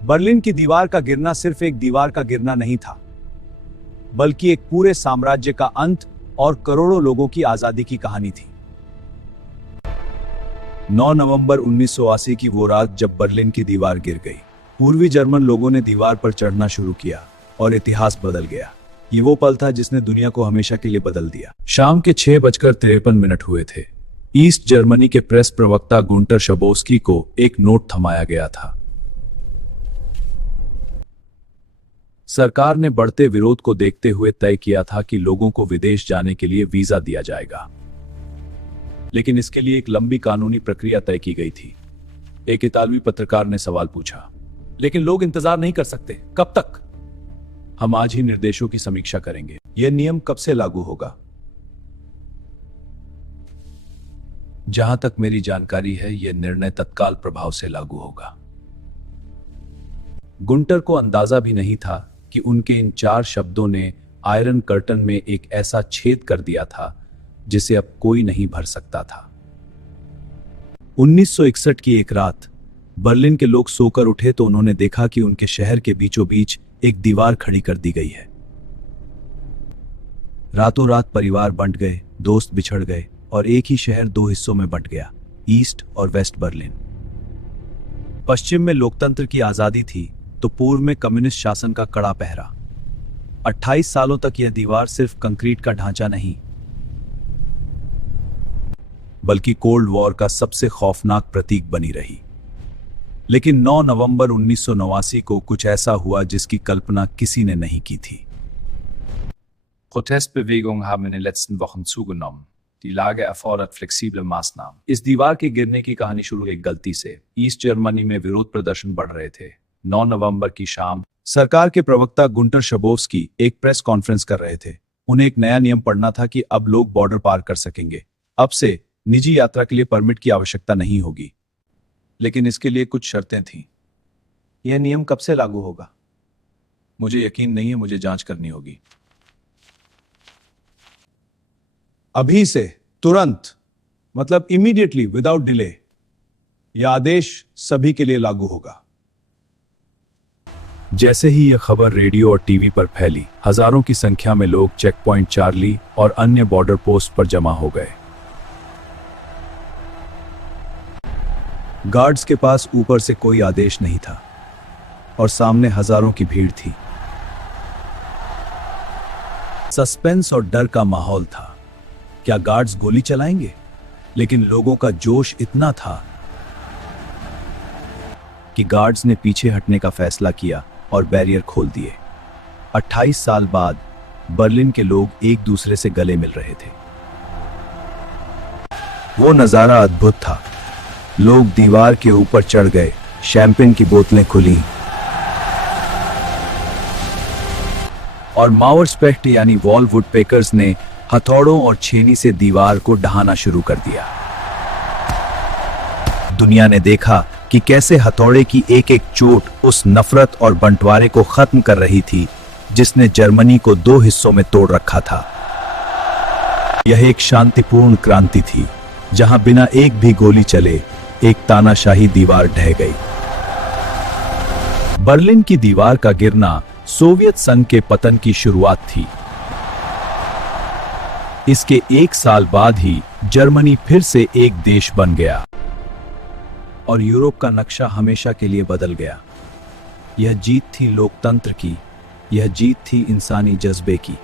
Berlin की दीवार का गिरना सिर्फ एक दीवार का गिरना नहीं था, बल्कि एक पूरे साम्राज्य का अंत और करोड़ों लोगों की आजादी की कहानी थी। 9 नवंबर 1980 की वो रात जब बर्लिन की दीवार गिर गई, पूर्वी जर्मन लोगों ने दीवार पर चढ़ना शुरू किया और इतिहास बदल गया। ये वो पल था जिसने दुनिया को हमेशा के लिए बदल दिया। शाम के 6:53 हुए थे। ईस्ट जर्मनी के प्रेस प्रवक्ता गुंटर शबोस्की को एक नोट थमाया गया था। सरकार ने बढ़ते विरोध को देखते हुए तय किया था कि लोगों को विदेश जाने के लिए वीजा दिया जाएगा, लेकिन इसके लिए एक लंबी कानूनी प्रक्रिया तय की गई थी। एक इतालवी पत्रकार ने सवाल पूछा, लेकिन लोग इंतजार नहीं कर सकते, कब तक? हम आज ही निर्देशों की समीक्षा करेंगे। यह नियम कब से लागू होगा? जहां तक मेरी जानकारी है, यह निर्णय तत्काल प्रभाव से लागू होगा। गुंटर को अंदाजा भी नहीं था कि उनके इन 4 शब्दों ने आयरन कर्टन में एक ऐसा छेद कर दिया था जिसे अब कोई नहीं भर सकता था। 1961 की एक रात बर्लिन के लोग सोकर उठे तो उन्होंने देखा कि उनके शहर के बीचों बीच एक दीवार खड़ी कर दी गई है। रातों रात परिवार बंट गए, दोस्त बिछड़ गए और एक ही शहर 2 हिस्सों में बंट गया, ईस्ट और वेस्ट बर्लिन। पश्चिम में लोकतंत्र की आजादी थी तो पूर्व में कम्युनिस्ट शासन का कड़ा पहरा। 28 सालों तक यह दीवार सिर्फ कंक्रीट का ढांचा नहीं, बल्कि कोल्ड वॉर का सबसे खौफनाक प्रतीक बनी रही। लेकिन 9 नवंबर 1989 को कुछ ऐसा हुआ जिसकी कल्पना किसी ने नहीं की थी। Protestbewegungen haben in den letzten Wochen zugenommen. Die Lage erfordert flexible Maßnahmen. इस दीवार के गिरने की कहानी शुरू एक गलती से। ईस्ट जर्मनी में विरोध प्रदर्शन बढ़ रहे थे। 9 नवंबर की शाम सरकार के प्रवक्ता गुंटर शबोस्की एक प्रेस कॉन्फ्रेंस कर रहे थे। उन्हें एक नया नियम पढ़ना था कि अब लोग बॉर्डर पार कर सकेंगे। अब से निजी यात्रा के लिए परमिट की आवश्यकता नहीं होगी, लेकिन इसके लिए कुछ शर्तें थीं। यह नियम कब से लागू होगा? मुझे यकीन नहीं है, मुझे जांच करनी होगी। अभी से, तुरंत, मतलब इमीडिएटली, विदाउट डिले, यह आदेश सभी के लिए लागू होगा। जैसे ही यह खबर रेडियो और टीवी पर फैली, हजारों की संख्या में लोग चेक पॉइंट चार्ली और अन्य बॉर्डर पोस्ट पर जमा हो गए। गार्ड्स के पास ऊपर से कोई आदेश नहीं था और सामने हजारों की भीड़ थी। सस्पेंस और डर का माहौल था। क्या गार्ड्स गोली चलाएंगे? लेकिन लोगों का जोश इतना था कि गार्ड्स ने पीछे हटने का फैसला किया और बैरियर खोल दिए। 28 साल बाद बर्लिन के लोग एक दूसरे से गले मिल रहे थे। वो नजारा अद्भुत था। लोग दीवार के ऊपर चढ़ गए, शैंपेन की बोतलें खुली और माउअरस्पेक्ट यानी वॉल वुडपेकर्स ने हथौड़ों और छेनी से दीवार को ढहाना शुरू कर दिया। दुनिया ने देखा कि कैसे हथौड़े की एक एक चोट उस नफरत और बंटवारे को खत्म कर रही थी जिसने जर्मनी को 2 हिस्सों में तोड़ रखा था। यह एक शांतिपूर्ण क्रांति थी जहां बिना एक भी गोली चले एक तानाशाही दीवार ढह गई। बर्लिन की दीवार का गिरना सोवियत संघ के पतन की शुरुआत थी। इसके 1 साल बाद ही जर्मनी फिर से एक देश बन गया और यूरोप का नक्शा हमेशा के लिए बदल गया। यह जीत थी लोकतंत्र की, यह जीत थी इंसानी जज्बे की।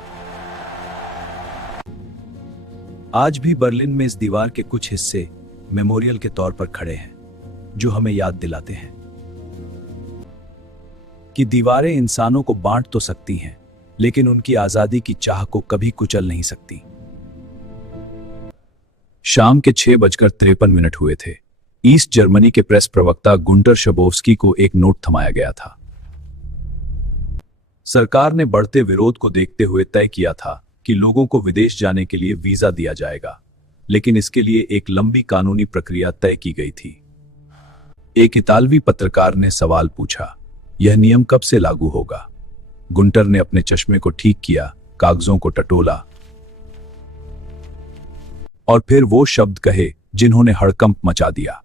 आज भी बर्लिन में इस दीवार के कुछ हिस्से मेमोरियल के तौर पर खड़े हैं, जो हमें याद दिलाते हैं कि दीवारें इंसानों को बांट तो सकती हैं, लेकिन उनकी आजादी की चाह को कभी कुचल नहीं सकती। शाम के 6:53 हुए थे। ईस्ट जर्मनी के प्रेस प्रवक्ता गुंटर शबोस्की को एक नोट थमाया गया था। सरकार ने बढ़ते विरोध को देखते हुए तय किया था कि लोगों को विदेश जाने के लिए वीजा दिया जाएगा, लेकिन इसके लिए एक लंबी कानूनी प्रक्रिया तय की गई थी। एक इतालवी पत्रकार ने सवाल पूछा, यह नियम कब से लागू होगा? गुंटर ने अपने चश्मे को ठीक किया, कागजों को टटोला और फिर वो शब्द कहे जिन्होंने हड़कंप मचा दिया।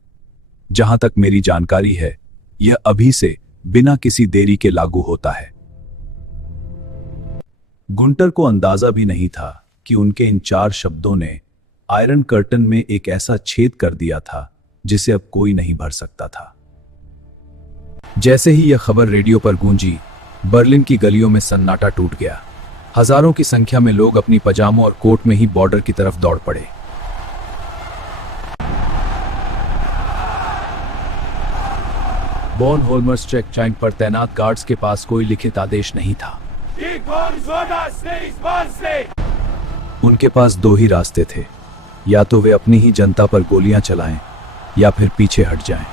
जहां तक मेरी जानकारी है, यह अभी से बिना किसी देरी के लागू होता है। गुंटर को अंदाजा भी नहीं था कि उनके इन 4 शब्दों ने आयरन कर्टन में एक ऐसा छेद कर दिया था जिसे अब कोई नहीं भर सकता था। जैसे ही यह खबर रेडियो पर गूंजी, बर्लिन की गलियों में सन्नाटा टूट गया। हजारों की संख्या में लोग अपनी पजामों और कोट में ही बॉर्डर की तरफ दौड़ पड़े। बॉन होल्मर्स चेक पॉइंट पर तैनात गार्ड्स के पास कोई लिखित आदेश नहीं था। उनके पास 2 ही रास्ते थे, या तो वे अपनी ही जनता पर गोलियां चलाएं या फिर पीछे हट जाएं।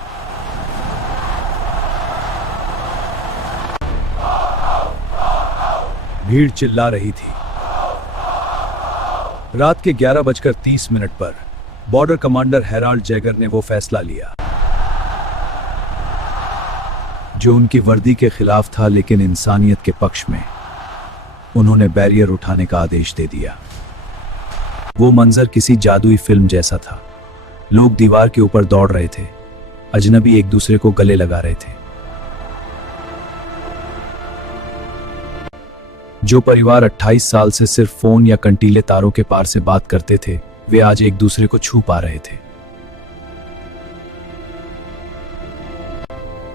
भीड़ चिल्ला रही थी। रात के 11:30 पर बॉर्डर कमांडर हेराल्ड जैगर ने वो फैसला लिया जो उनकी वर्दी के खिलाफ था, लेकिन इंसानियत के पक्ष में। उन्होंने बैरियर उठाने का आदेश दे दिया। वो मंजर किसी जादुई फिल्म जैसा था। लोग दीवार के ऊपर दौड़ रहे थे, अजनबी एक दूसरे को गले लगा रहे थे। जो परिवार 28 साल से सिर्फ फोन या कंटीले तारों के पार से बात करते थे, वे आज एक दूसरे को छू पा रहे थे।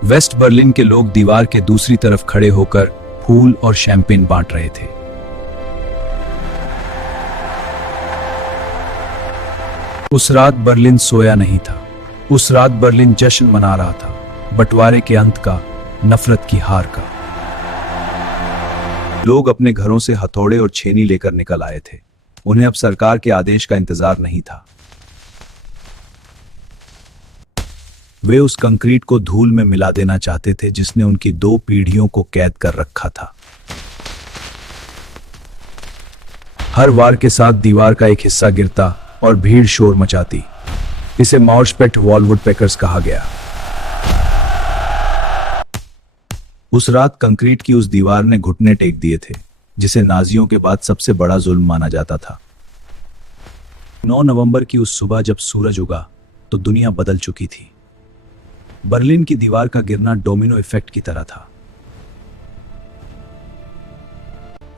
वेस्ट बर्लिन के लोग दीवार के दूसरी तरफ खड़े होकर फूल और शैंपेन बांट रहे थे। उस रात बर्लिन सोया नहीं था। उस रात बर्लिन जश्न मना रहा था, बंटवारे के अंत का, नफरत की हार का। लोग अपने घरों से हथौड़े और छेनी लेकर निकल आए थे। उन्हें अब सरकार के आदेश का इंतजार नहीं था। वे उस कंक्रीट को धूल में मिला देना चाहते थे जिसने उनकी 2 पीढ़ियों को कैद कर रखा था। हर वार के साथ दीवार का एक हिस्सा गिरता और भीड़ शोर मचाती। इसे मॉर्शपेट वॉलवुड पैकर्स कहा गया। उस रात कंक्रीट की उस दीवार ने घुटने टेक दिए थे, जिसे नाजियों के बाद सबसे बड़ा जुल्म माना जाता था। 9 नवंबर की उस सुबह जब सूरज उगा तो दुनिया बदल चुकी थी। बर्लिन की दीवार का गिरना डोमिनो इफेक्ट की तरह था।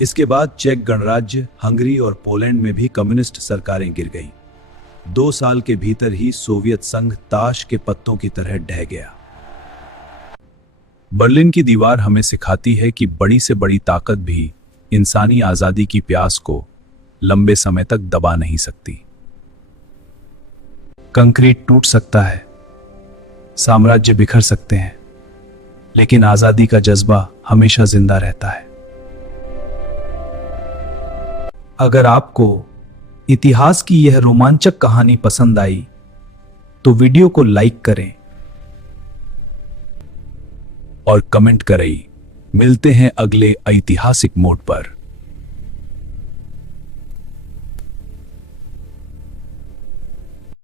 इसके बाद चेक गणराज्य, हंगरी और पोलैंड में भी कम्युनिस्ट सरकारें गिर गईं। 2 साल के भीतर ही सोवियत संघ ताश के पत्तों की तरह ढह गया। बर्लिन की दीवार हमें सिखाती है कि बड़ी से बड़ी ताकत भी इंसानी आजादी की प्यास को लंबे समय तक दबा नहीं सकती। कंक्रीट टूट सकता है, साम्राज्य बिखर सकते हैं, लेकिन आजादी का जज्बा हमेशा जिंदा रहता है। अगर आपको इतिहास की यह रोमांचक कहानी पसंद आई तो वीडियो को लाइक करें और कमेंट करें। मिलते हैं अगले ऐतिहासिक मोड पर।